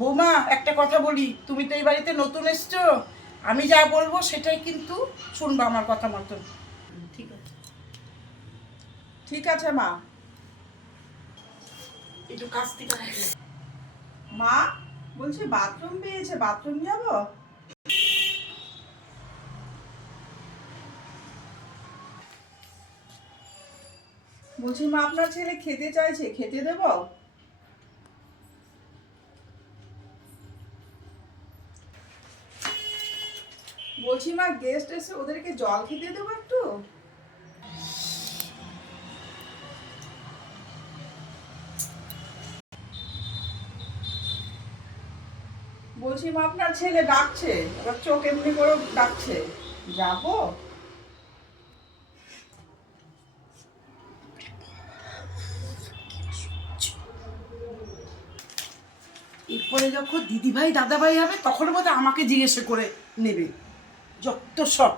বৌমা একটা কথা বলি, তুমি তো এই বাড়িতে নতুন এসছো, আমি যা বলবো সেটাই কিন্তু শুনবা আমার কথা মতন। ঠিক আছে? ঠিক আছে মা। একটু কাছ থেকে আসো। মা বলছি বাথরুম পেয়েছে, বাথরুম যাব? বলছি মা আপনার ছেলে খেতে চাইছে, খেতে দেব? বলছি মা গেস্ট এসে ওদেরকে জল খেতে দেবো একটু? বলছি মা আপনার ছেলে ডাকছে, এবার চোখ এমনি করে ডাকছে, যাবো? এরপরে যখন দিদিভাই দাদাভাই হবে তখন বোধহয় আমাকে জিজ্ঞেস করে নেবে, যত সব।